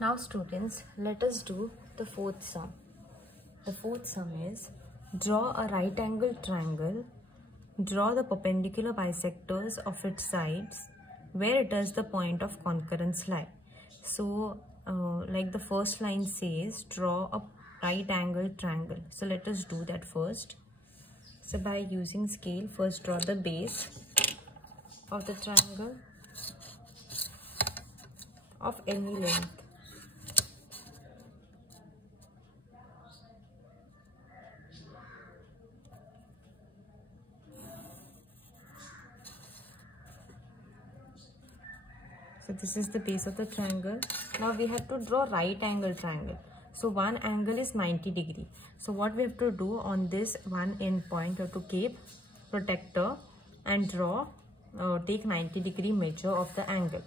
Now students, let us do the fourth sum. The fourth sum is draw a right angle triangle, draw the perpendicular bisectors of its sides where does the point of concurrence lie. So like the first line says, draw a right angle triangle. So let us do that first. So by using scale, first draw the base of the triangle of any length. So this is the base of the triangle. Now we have to draw right angle triangle. So one angle is 90 degree. So what we have to do on this one end point, we have to keep protractor and draw, take 90 degree measure of the angle.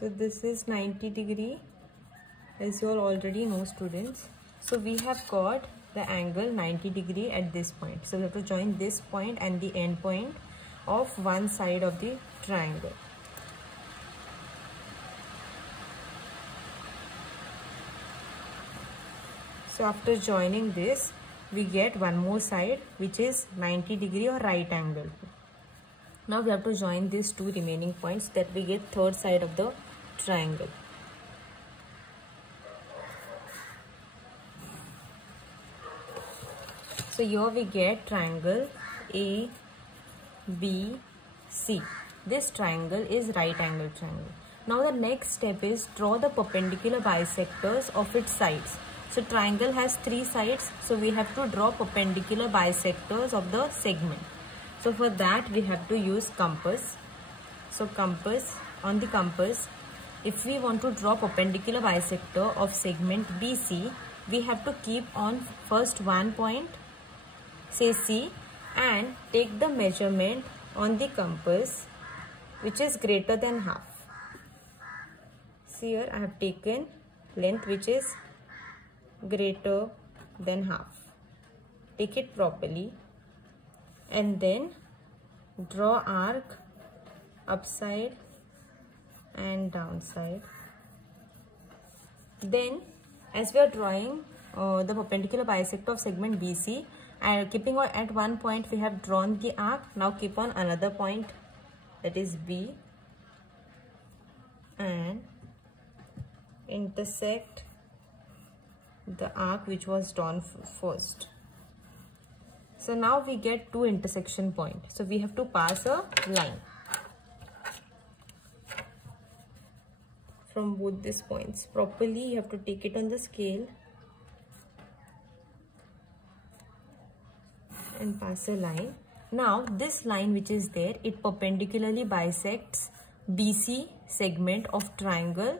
So this is 90 degree, as you all already know students. So we have got the angle 90 degree at this point. So we have to join this point and the end point of one side of the triangle. So after joining this, we get one more side which is 90 degree or right angle. Now we have to join these two remaining points that we get third side of the triangle. So here we get triangle ABC. This triangle is right angle triangle. Now the next step is draw the perpendicular bisectors of its sides. So triangle has three sides. So we have to draw perpendicular bisectors of the segment. So for that we have to use compass. So on the compass, if we want to draw perpendicular bisector of segment BC, we have to keep on first one point, say C, and take the measurement on the compass which is greater than half. See here I have taken length which is greater than half. Take it properly and then draw arc upside and downside. Then as we are drawing the perpendicular bisector of segment BC, and keeping on at one point we have drawn the arc. Now keep on another point, that is B, and intersect the arc which was drawn first. So now we get two intersection points. So we have to pass a line from both these points. Properly you have to take it on the scale and pass a line. Now this line which is there, it perpendicularly bisects BC segment of triangle,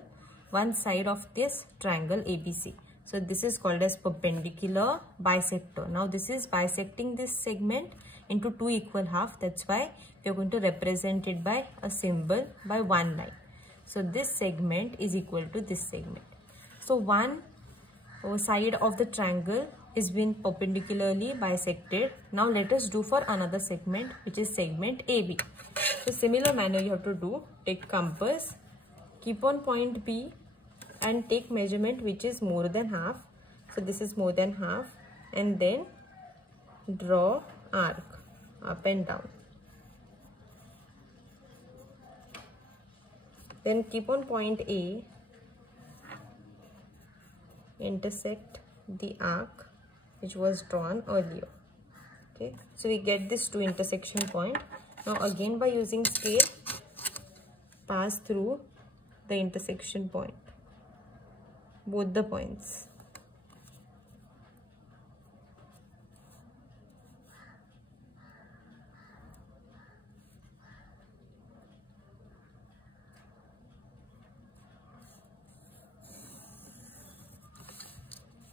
one side of this triangle ABC. So this is called as perpendicular bisector. Now this is bisecting this segment into two equal half. That's why we are going to represent it by a symbol by one line. So this segment is equal to this segment. So one side of the triangle is been perpendicularly bisected. Now let us do for another segment which is segment AB. So similar manner you have to do. Take compass, keep on point B and take measurement which is more than half. So this is more than half, and then draw arc up and down. Then keep on point A, intersect the arc which was drawn earlier. Okay, so we get this two intersection point. Now again by using scale, pass through the intersection point, both the points.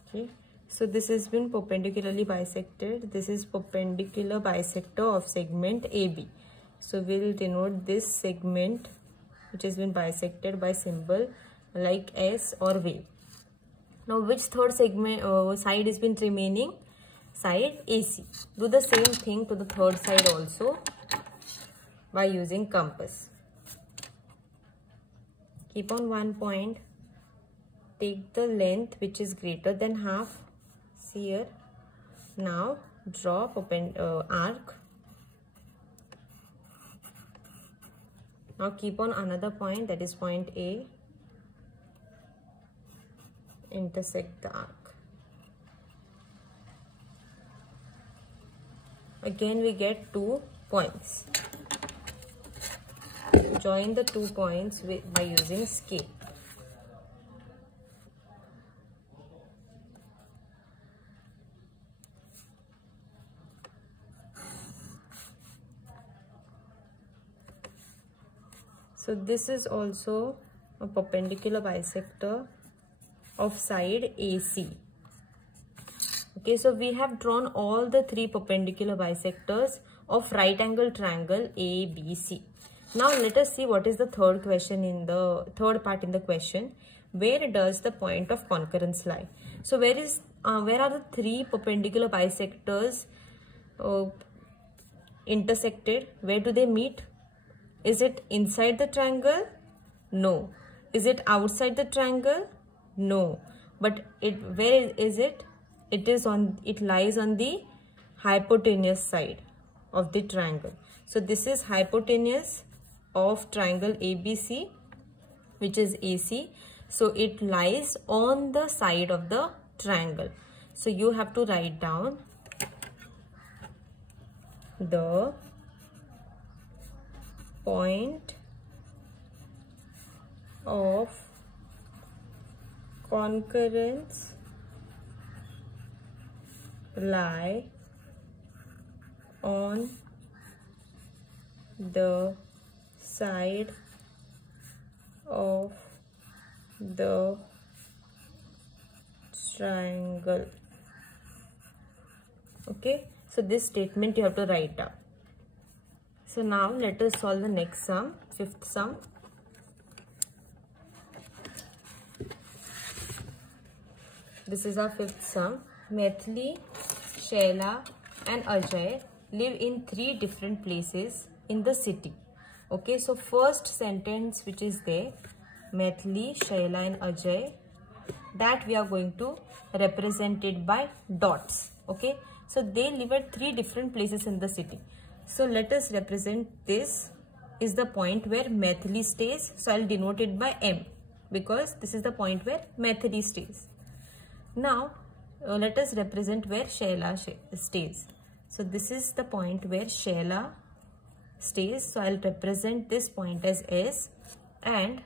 Okay. So this has been perpendicularly bisected. This is perpendicular bisector of segment AB. So we'll denote this segment which has been bisected by symbol like S or wave. Now which third segment side has been remaining? Side AC. Do the same thing to the third side also by using compass. Keep on one point. Take the length which is greater than half. See here. Now draw arc. Now keep on another point, that is point A. Intersect the arc. Again we get 2 points. Join the 2 points by using scale. So this is also a perpendicular bisector of side AC. Okay, so we have drawn all the 3 perpendicular bisectors of right angle triangle ABC. Now let us see what is the third question in the third part in the question. Where does the point of concurrence lie? So where are the 3 perpendicular bisectors intersected? Where do they meet? Is it inside the triangle? No. Is it outside the triangle? No. But where is it? It lies on the hypotenuse side of the triangle. So this is hypotenuse of triangle ABC, which is AC. So it lies on the side of the triangle. So you have to write down the point of concurrence lie on the side of the triangle. Okay, so this statement you have to write down. So now let us solve the next sum, 5th sum. This is our 5th sum. Maithili, Shaila and Ajay live in 3 different places in the city. Okay, so first sentence which is there, Maithili, Shaila and Ajay, that we are going to represent it by dots. Okay, so they live at 3 different places in the city. So let us represent this is the point where Maithili stays. So I'll denote it by M because this is the point where Maithili stays. Now let us represent where Shaila stays. So this is the point where Shaila stays. So I'll represent this point as S, and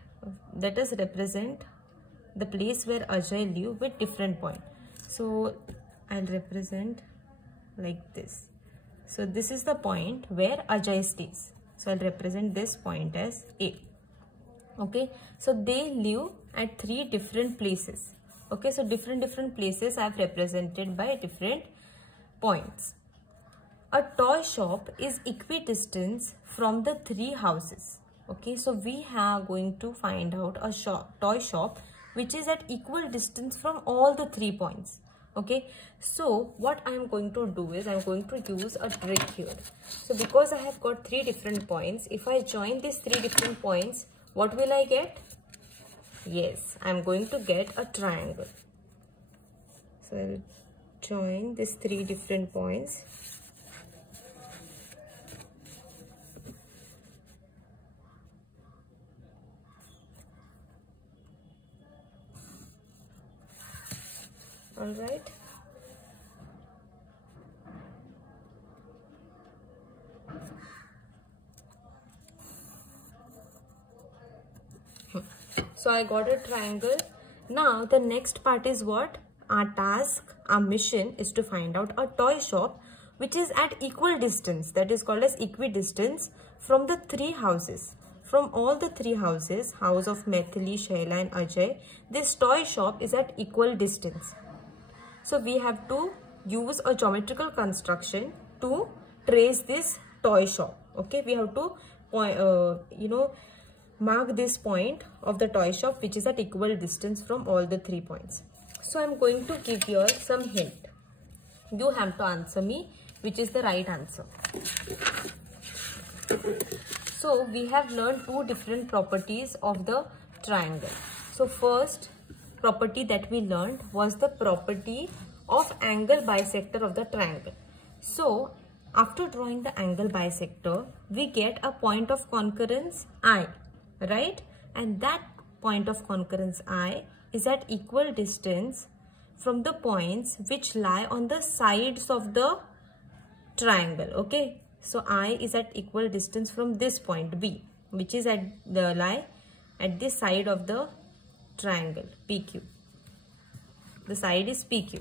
let us represent the place where Ajay live with different point. So I'll represent like this. So this is the point where Ajay stays. So I'll represent this point as A. Okay, so they live at 3 different places. Okay, so different places I have represented by different points. A toy shop is equidistant from the 3 houses. Okay, so we are going to find out a toy shop which is at equal distance from all the 3 points. Okay, so what I am going to do is I am going to use a trick here. So because I have got 3 different points, if I join these 3 different points, what will I get? Yes, I am going to get a triangle. So I will join these 3 different points. All right. So I got a triangle. Now the next part is what? Our task, our mission is to find out a toy shop which is at equal distance, that is called as equidistance, from the 3 houses. From all the 3 houses, house of Maithili, Shaila and Ajay, this toy shop is at equal distance. So we have to use a geometrical construction to trace this toy shop. Okay, we have to mark this point of the toy shop which is at equal distance from all the 3 points. So I'm going to give you some hint. You have to answer me which is the right answer. So we have learned two different properties of the triangle. So first property that we learned was the property of angle bisector of the triangle. So after drawing the angle bisector, we get a point of concurrence I, right? And that point of concurrence I is at equal distance from the points which lie on the sides of the triangle. Okay, so I is at equal distance from this point B, which is at the lie at this side of the triangle PQ. The side is PQ,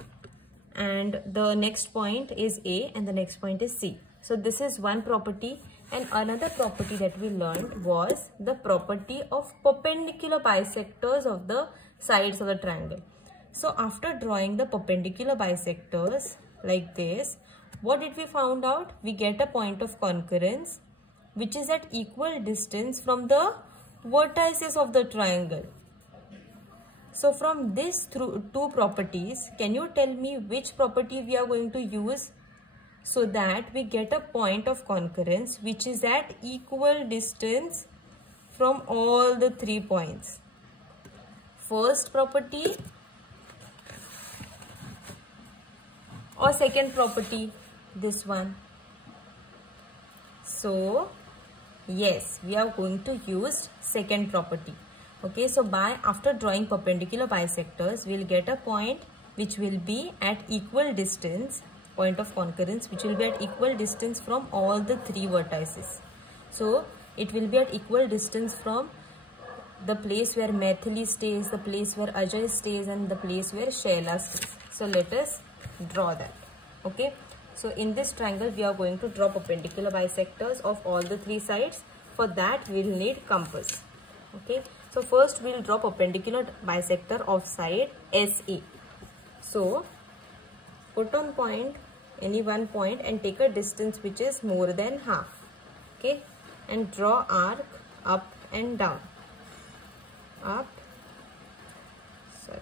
and the next point is A, and the next point is C. So this is one property. And another property that we learned was the property of perpendicular bisectors of the sides of the triangle. So after drawing the perpendicular bisectors like this, what did we found out? We get a point of concurrence which is at equal distance from the vertices of the triangle. So from these two properties, can you tell me which property we are going to use so that we get a point of concurrence which is at equal distance from all the 3 points? First property or second property? This one. So yes, we are going to use second property. Okay, so after drawing perpendicular bisectors, we will get a point which will be at equal distance, point of concurrence which will be at equal distance from all the 3 vertices. So it will be at equal distance from the place where Maithili stays, the place where Ajay stays, and the place where Shaila stays. So let us draw that. Okay, so in this triangle we are going to draw perpendicular bisectors of all the 3 sides. For that we will need compass. Okay, so first we will draw perpendicular bisector of side SA. So put on point, any one point, and take a distance which is more than half. Okay, and draw arc up and down. Up. Sorry.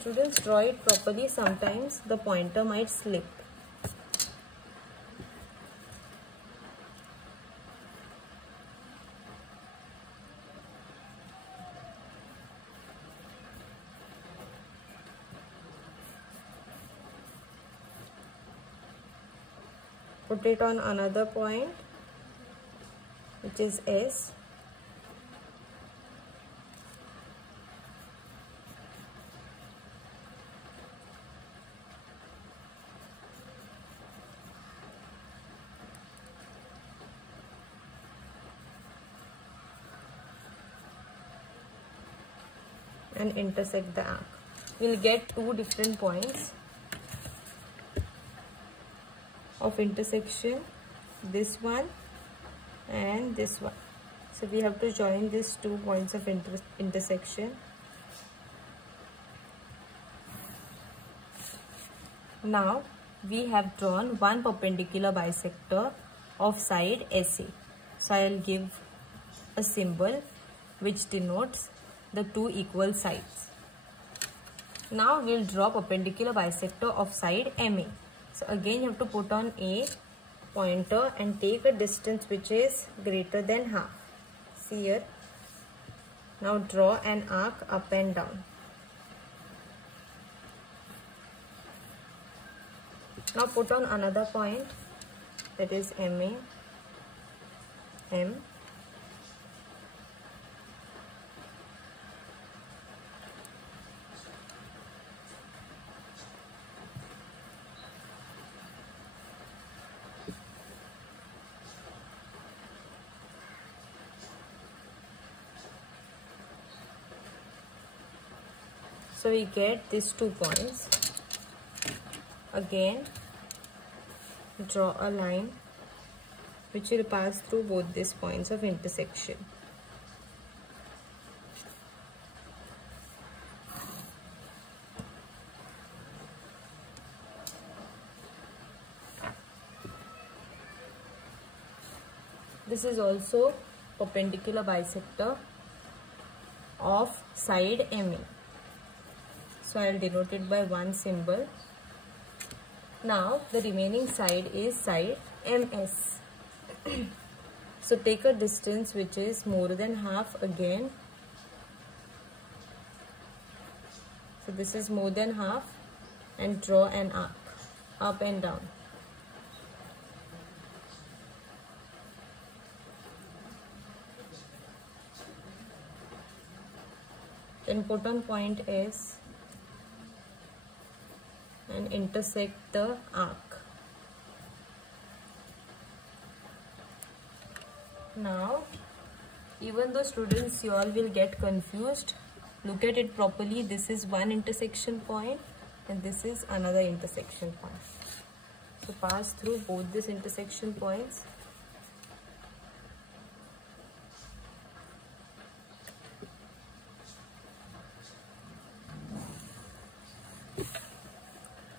Students, draw it properly. Sometimes the pointer might slip. Put it on another point which is S. And intersect the arc. We'll get 2 different points of intersection, this one and this one. So we have to join these 2 points of intersection. Now we have drawn one perpendicular bisector of side SA. So I will give a symbol which denotes the 2 equal sides. Now we will draw perpendicular bisector of side MA. So again you have to put on a pointer and take a distance which is greater than half. See here. Now draw an arc up and down. Now put on another point, that is MA, M. So we get these 2 points. Again draw a line which will pass through both these points of intersection. This is also perpendicular bisector of side MA. So I'll denote it by one symbol. Now the remaining side is side MS. So take a distance which is more than half again. So this is more than half, and draw an arc up and down. Then put on point S and intersect the arc. Now, even though students, you all will get confused, look at it properly. This is one intersection point and this is another intersection point. So pass through both these intersection points.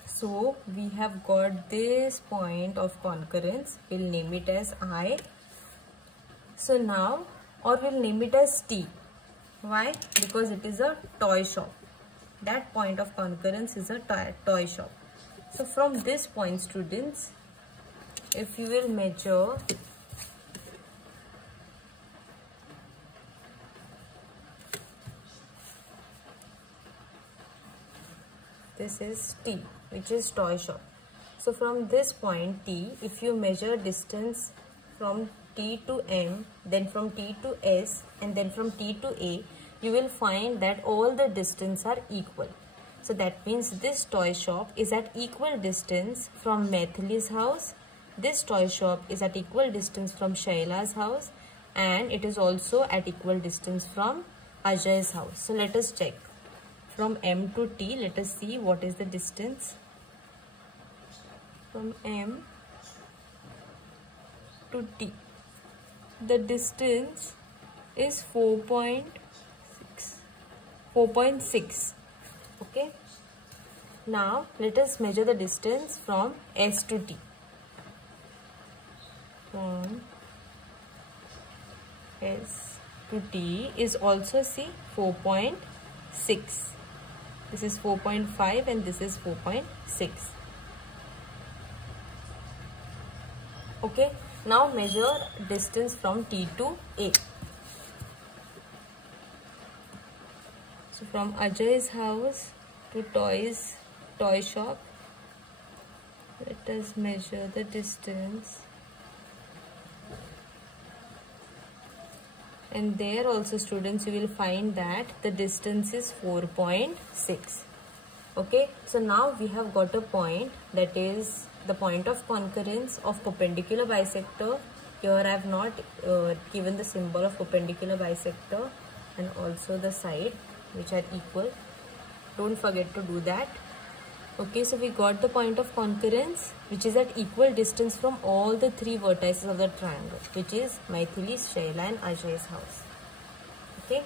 So we have got this point of concurrence. We'll name it as I. So now, or we'll name it as T. Why? Because it is a toy shop. That point of concurrence is a toy shop. So from this point, students, if you will measure this is T, which is toy shop. So from this point T, if you measure distance from T to M, then from T to S, and then from T to A, you will find that all the distance are equal. So that means this toy shop is at equal distance from Maithili's house. This toy shop is at equal distance from Shaila's house, and it is also at equal distance from Ajay's house. So let us check. From M to T, let us see what is the distance. From M to T, the distance is 4.6. Okay. Now let us measure the distance from S to T. From S to T is also, see, 4.6. This is 4.5 and this is 4.6. Okay. Now measure distance from T to A. So from Ajay's house to toy shop, let us measure the distance. And there also, students, you will find that the distance is 4.6. Okay, so now we have got a point, that is the point of concurrence of perpendicular bisector. Here I have not given the symbol of perpendicular bisector, and also the side which are equal. Don't forget to do that. Okay, so we got the point of concurrence which is at equal distance from all the three vertices of the triangle, which is Maithili's, Shaila and Ajay's house. Okay.